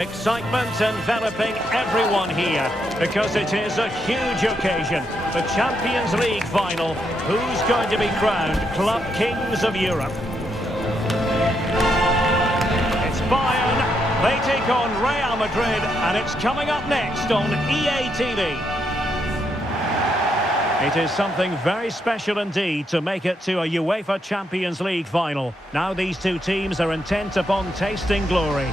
Excitement enveloping everyone here because it is a huge occasion. The Champions League final. Who's going to be crowned Club Kings of Europe? It's Bayern. They take on Real Madrid, and it's coming up next on EA TV. It is something very special indeed to make it to a UEFA Champions League final. Now these two teams are intent upon tasting glory.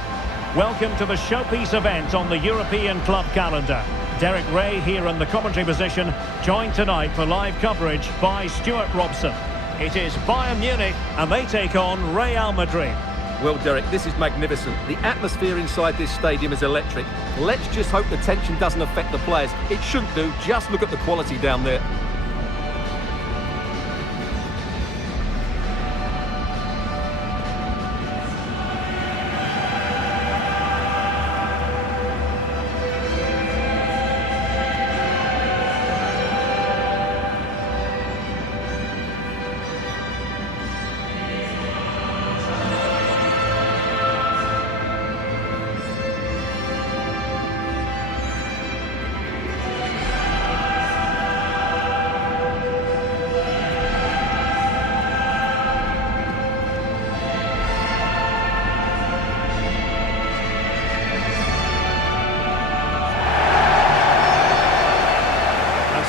Welcome to the showpiece event on the European club calendar. Derek Ray here in the commentary position, joined tonight for live coverage by Stuart Robson. It is Bayern Munich and they take on Real Madrid. Well, Derek, this is magnificent. The atmosphere inside this stadium is electric. Let's just hope the tension doesn't affect the players. It shouldn't do. Just look at the quality down there.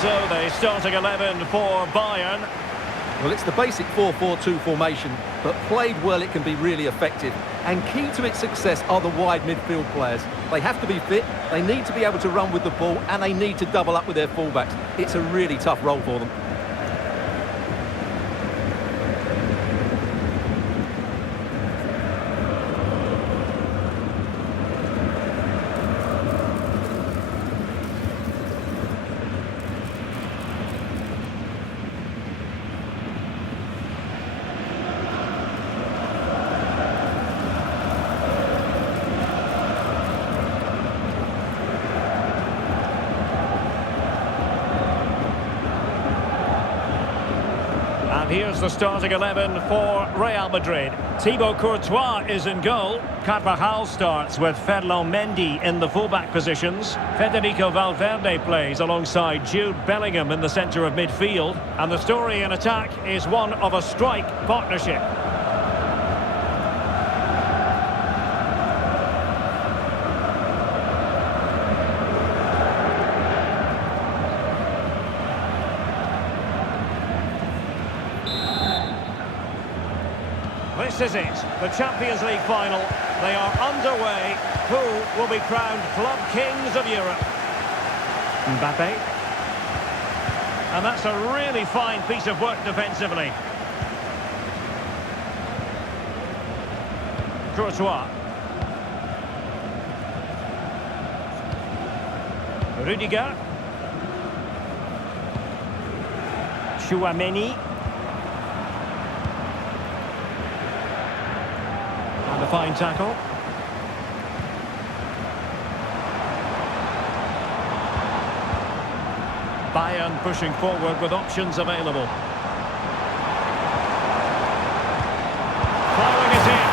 So the starting 11 for Bayern. Well, it's the basic 4-4-2 formation, but played well it can be really effective. And key to its success are the wide midfield players. They have to be fit, they need to be able to run with the ball, and they need to double up with their fullbacks. It's a really tough role for them. Here's the starting 11 for Real Madrid. Thibaut Courtois is in goal. Carvajal starts with Ferland Mendy in the fullback positions. Federico Valverde plays alongside Jude Bellingham in the centre of midfield. And the story in attack is one of a strike partnership. This is it, the Champions League final. They are underway. Who will be crowned Club Kings of Europe? Mbappe. And that's a really fine piece of work defensively. Courtois. Rudiger. Chouameni. And a fine tackle. Bayern pushing forward with options available. Throwing it in.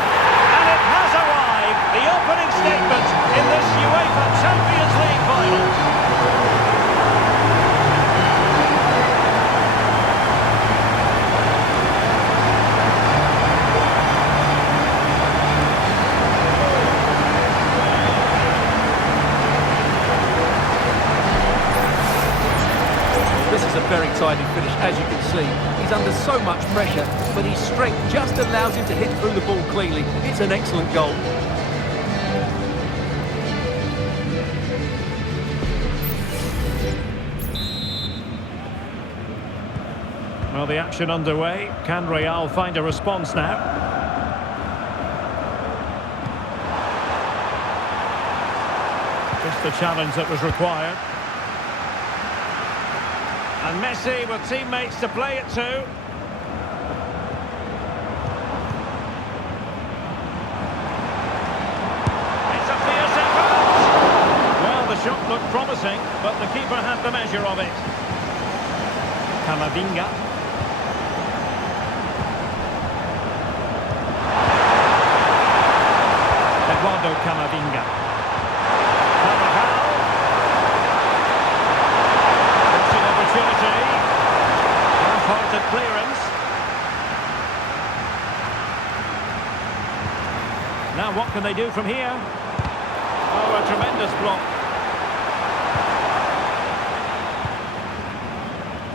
And it has arrived. The opening statement in this UEFA Champions League final. This is a very tidy finish, as you can see. He's under so much pressure, but his strength just allows him to hit through the ball cleanly. It's an excellent goal. Well, the action underway. Can Real find a response now? Just the challenge that was required. And Messi with teammates to play it to. It's a fierce effort. Well, the shot looked promising, but the keeper had the measure of it. Camavinga. Ronaldo Camavinga. do from here? Oh, a tremendous block.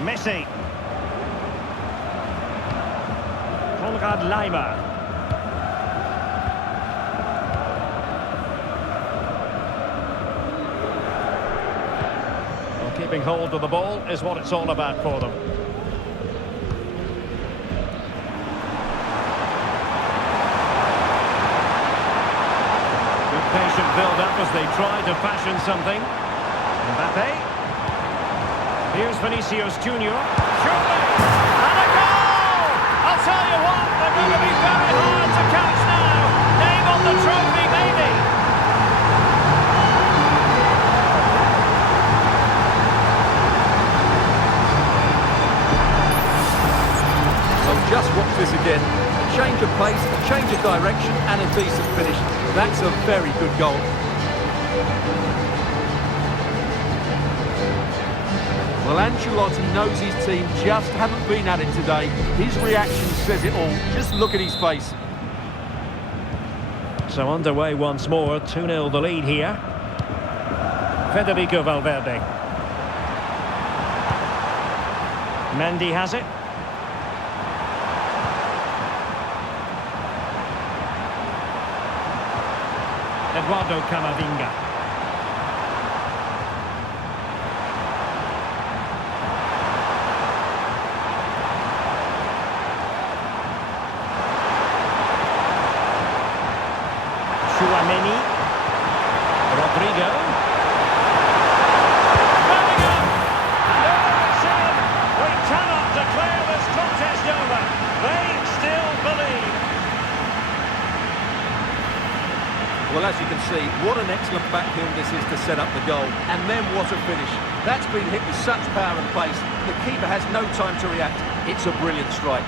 Messi. Konrad Leimer. Well, keeping hold of the ball is what it's all about for them. Good patient build-up as they try to fashion something. Mbappe. Here's Vinicius Junior. Surely! And a goal! I'll tell you what, they're going to be very hard to catch now. Name on the trophy, maybe. So just watch this again. A change of pace, a change of direction, and a decent finish. That's a very good goal. Well, Ancelotti knows his team just haven't been at it today. His reaction says it all. Just look at his face. So underway once more, 2-0 the lead here. Federico Valverde. Mendy has it. Eduardo Camavinga. Rodrigo. Bellingham. And over it's in. We cannot declare this contest over. They still believe. Well, as you can see, what an excellent backheel this is to set up the goal. And then what a finish. That's been hit with such power and pace. The keeper has no time to react. It's a brilliant strike.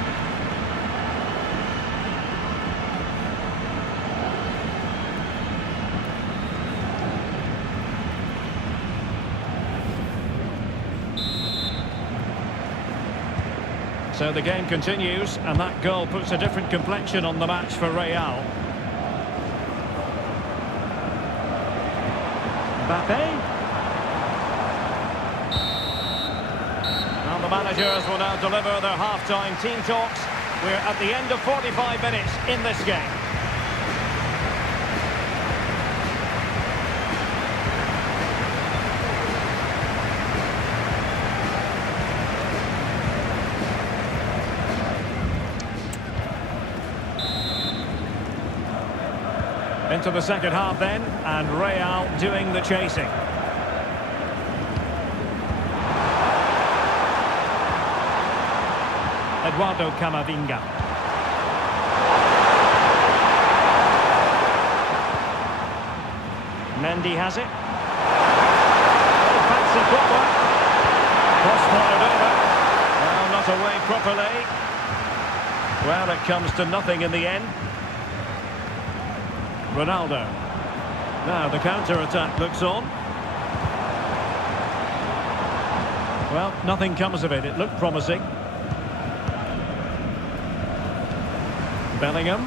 So the game continues, and that goal puts a different complexion on the match for Real. Mbappe. And the managers will now deliver their half-time team talks. We're at the end of 45 minutes in this game. Into the second half then, and Real doing the chasing. Eduardo Camavinga. Mendy has it. Oh, fancy football. Cross-fired over. Well, not away properly. Well, it comes to nothing in the end. Ronaldo. Now the counter-attack looks on. Well, nothing comes of it. It looked promising. Bellingham.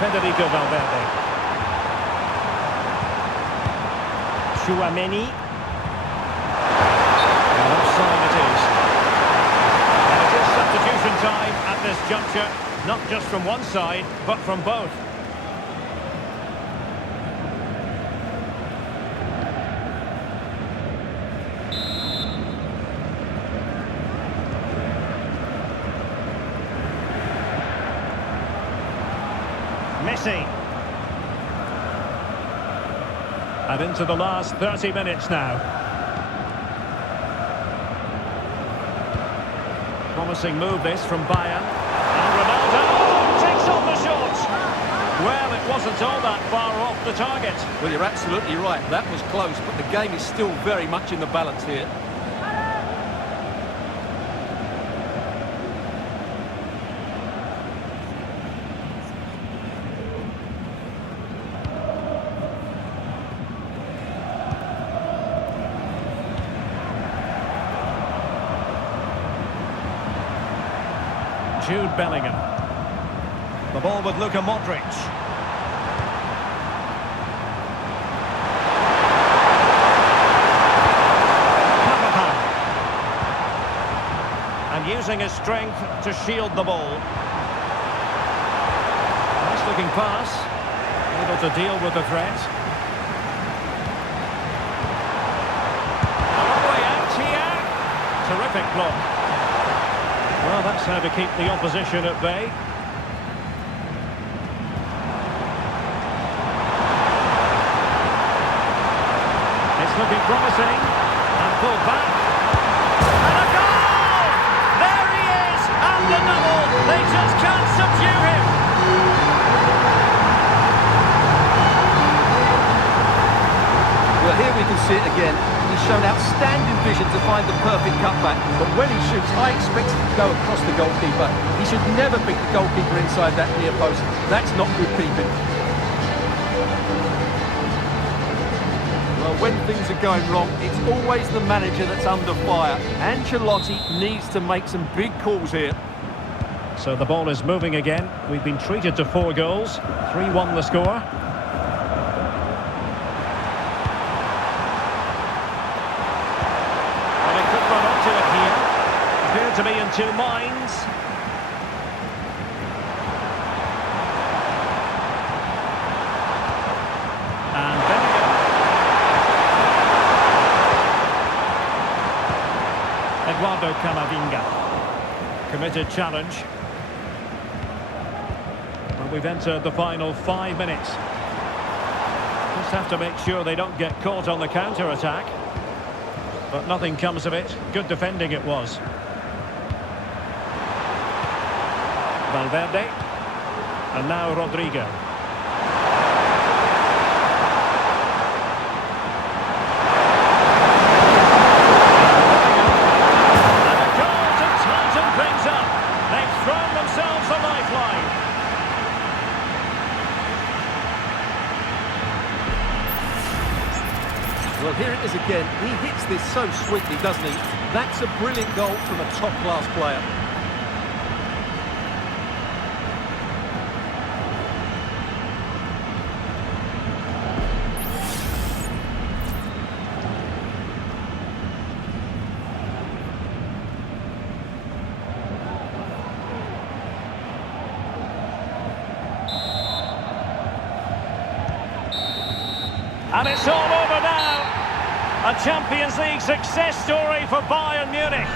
Federico Valverde. Tchouaméni. And offside it is. And it is substitution time at this juncture, not just from one side, but from both. Messi. And into the last 30 minutes now. Promising move this from Bayern. And Ronaldo takes on the shot. Well, it wasn't all that far off the target. Well, you're absolutely right. That was close, but the game is still very much in the balance here. Jude Bellingham. ball with Luka Modric. And using his strength to shield the ball. Nice looking pass. Able to deal with the threat. A long way out here. Terrific block. Well, that's how to keep the opposition at bay. It's looking promising. And pulled back. And a goal! There he is! And the double! They just can't subdue him! Well, here we can see it again. He's shown outstanding vision to find the perfect cutback. But when he shoots, I expect it to go across the goalkeeper. He should never beat the goalkeeper inside that near post. That's not good keeping. Well, when things are going wrong, it's always the manager that's under fire. Ancelotti needs to make some big calls here. So the ball is moving again. We've been treated to 4 goals. 3-1 the score. To be in 2 minds. And Bellingham. Eduardo Camavinga. Committed challenge. Well, we've entered the final 5 minutes. Just have to make sure they don't get caught on the counter-attack. But nothing comes of it. Good defending it was. Valverde, and now Rodrigo. And a goal to tighten things up. They've thrown themselves a lifeline. Well, here it is again. He hits this so sweetly, doesn't he? That's a brilliant goal from a top-class player. And it's all over now. A Champions League success story for Bayern Munich.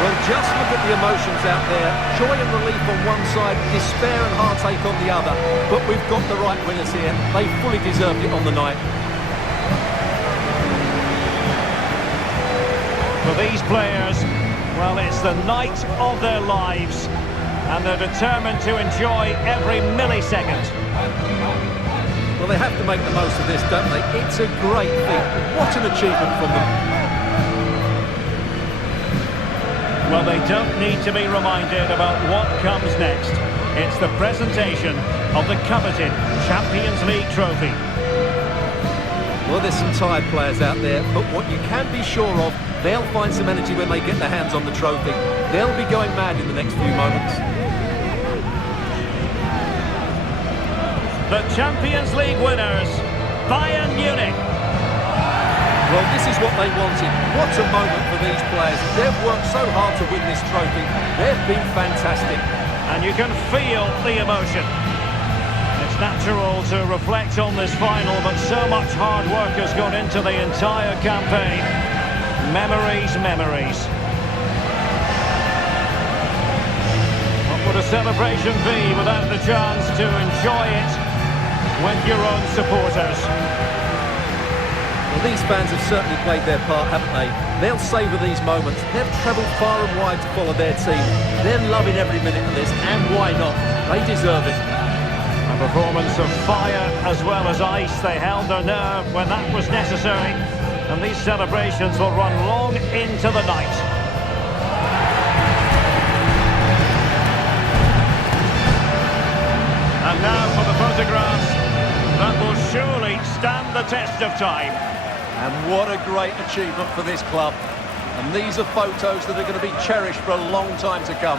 Well, just look at the emotions out there. Joy and relief on one side, despair and heartache on the other. But we've got the right winners here. They fully deserved it on the night. For these players, well, it's the night of their lives. And they're determined to enjoy every millisecond. Well, they have to make the most of this, don't they? It's a great feat. What an achievement from them. Well, they don't need to be reminded about what comes next. It's the presentation of the coveted Champions League trophy. Well, there's some tired players out there, but what you can be sure of, they'll find some energy when they get their hands on the trophy. They'll be going mad in the next few moments. The Champions League winners, Bayern Munich. Well, this is what they wanted. What a moment for these players. They've worked so hard to win this trophy. They've been fantastic. And you can feel the emotion. It's natural to reflect on this final, but so much hard work has gone into the entire campaign. Memories, memories. What would a celebration be without the chance to enjoy it with your own supporters? Well, these fans have certainly played their part, haven't they? They'll savour these moments. They've travelled far and wide to follow their team. They're loving every minute of this, and why not? They deserve it. A performance of fire as well as ice. They held their nerve when that was necessary, and these celebrations will run long into the night. And now for the photographs that will surely stand the test of time. And what a great achievement for this club. And these are photos that are going to be cherished for a long time to come.